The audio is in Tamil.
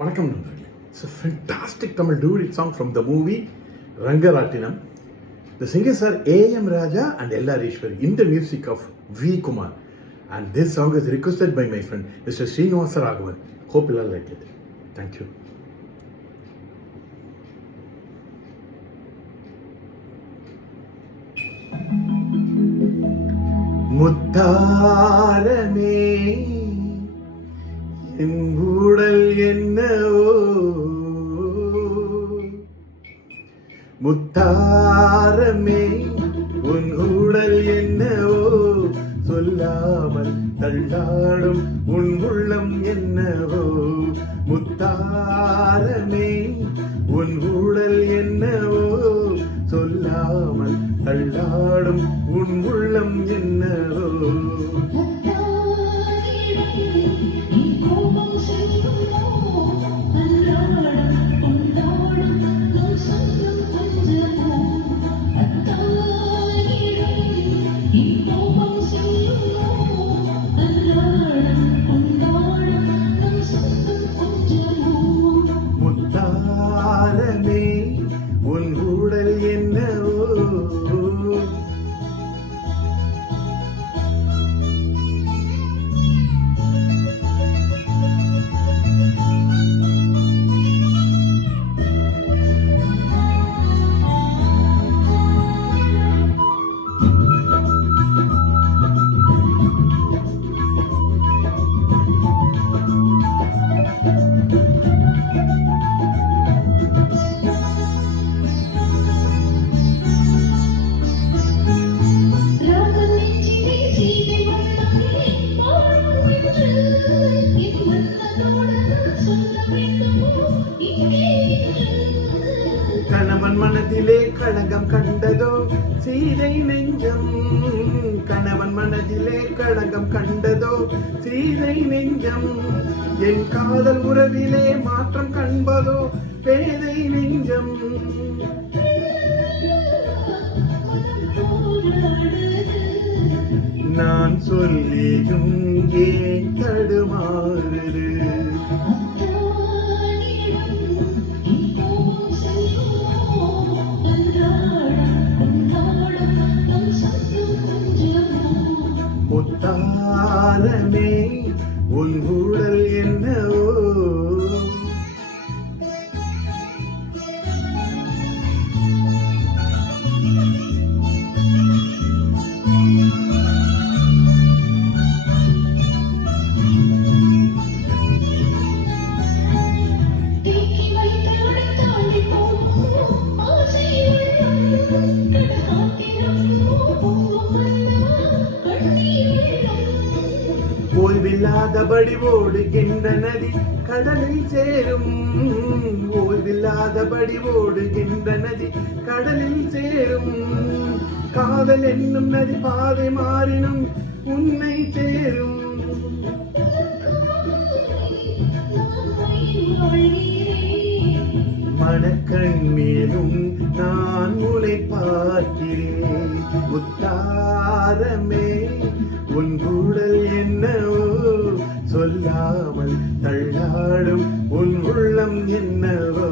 வணக்கம் நண்பர்களே. It's a fantastic Tamil duet song from the movie Rangarattinam. The singers are A.M. Raja and L.R. Ishwari in the music of V. Kumar. And this song is requested by my friend Mr. Srinivasa Raghavan. Hope you all like it. Thank you. முத்தாரமே என் ஊடல் என்னவோ, முத்தாரமே உன் ஊடல் என்னவோ, சொல்லாமல் தள்ளாடும் உன் உள்ளம் என்னவோ, முத்தாரமே உன் ஊடல் என்னவோ, சொல்லாமல் தள்ளாடும் உன் உள்ளம் என்னவோ. முத்தாரமே உன் ஊடல் என்னவோ. கணவன் மனதிலே களங்கம் கண்டதோ சீதை நெஞ்சம், கணவன் மனதிலே களங்கம் கண்டதோ சீதை நெஞ்சம், என் காதல் உறவிலே மாற்றம் கண்பதோ பேதை நெஞ்சம். நான் சொல்லியும் ஏன் தடுமாறுது, முத்தாரமே உன் ஊடல் என்னவோ. ஓய்வில்லாதபடி ஓடுகின்ற நதி கடலில் சேரும், ஓய்வில்லாதபடி ஓடுகின்ற நதி கடலில் சேரும், காதல் என்னும் நதி பாதை மாறினும் உன்னை சேரும். மனக்கண் மேலும் நான் உன்னை பார்க்கிறேன், முத்தாரமே உன் ஊடல் என்னவோ, சொல்லாமல் தள்ளாடும் உன் உள்ளம் என்னவோ.